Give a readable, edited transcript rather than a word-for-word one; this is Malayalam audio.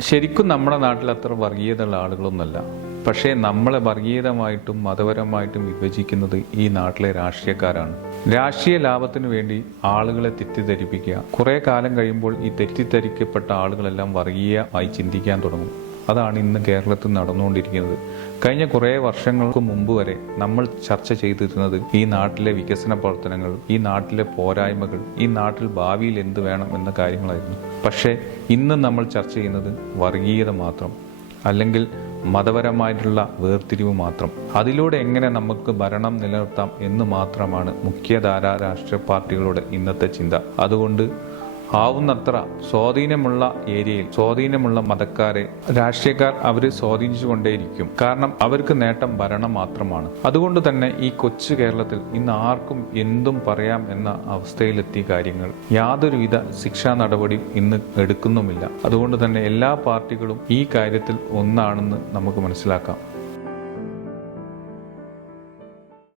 ശരിക്കും നമ്മുടെ നാട്ടിൽ അത്ര വർഗീയതയുള്ള ആളുകളൊന്നുമല്ല. പക്ഷേ നമ്മളെ വർഗീയതമായിട്ടും മതപരമായിട്ടും വിഭജിക്കുന്നത് ഈ നാട്ടിലെ രാഷ്ട്രീയക്കാരാണ്. രാഷ്ട്രീയ ലാഭത്തിനു വേണ്ടി ആളുകളെ തെറ്റിദ്ധരിപ്പിക്കുക. കുറെ കാലം കഴിയുമ്പോൾ ഈ തെറ്റിദ്ധരിക്കപ്പെട്ട ആളുകളെല്ലാം വർഗീയമായി ചിന്തിക്കാൻ തുടങ്ങും. അതാണ് ഇന്ന് കേരളത്തിൽ നടന്നുകൊണ്ടിരിക്കുന്നത്. കഴിഞ്ഞ കുറേ വർഷങ്ങൾക്ക് മുമ്പ് വരെ നമ്മൾ ചർച്ച ചെയ്തിരുന്നത് ഈ നാട്ടിലെ വികസന പ്രവർത്തനങ്ങൾ, ഈ നാട്ടിലെ പോരായ്മകൾ, ഈ നാട്ടിൽ ഭാവിയിൽ എന്ത് വേണം എന്ന കാര്യങ്ങളായിരുന്നു. പക്ഷേ ഇന്ന് നമ്മൾ ചർച്ച ചെയ്യുന്നത് വർഗീയത മാത്രം, അല്ലെങ്കിൽ മതപരമായിട്ടുള്ള വേർതിരിവ് മാത്രം. അതിലൂടെ എങ്ങനെ നമുക്ക് ഭരണം നിലനിർത്താം എന്ന് മാത്രമാണ് മുഖ്യധാര രാഷ്ട്രീയ പാർട്ടികളുടെ ഇന്നത്തെ ചിന്ത. അതുകൊണ്ട് ആവുന്നത്ര സ്വാധീനമുള്ള ഏരിയയിൽ സ്വാധീനമുള്ള മതക്കാരെ രാഷ്ട്രീയക്കാർ അവർ സ്വാധീനിച്ചുകൊണ്ടേയിരിക്കും. കാരണം അവർക്ക് നേട്ടം ഭരണം മാത്രമാണ്. അതുകൊണ്ട് തന്നെ ഈ കൊച്ചു കേരളത്തിൽ ഇന്ന് ആർക്കും എന്തും പറയാം എന്ന അവസ്ഥയിലെത്തിയ കാര്യങ്ങൾ യാതൊരുവിധ ശിക്ഷാ നടപടിയും ഇന്ന് എടുക്കുന്നുമില്ല. അതുകൊണ്ട് തന്നെ എല്ലാ പാർട്ടികളും ഈ കാര്യത്തിൽ ഒന്നാണെന്ന് നമുക്ക് മനസ്സിലാക്കാം.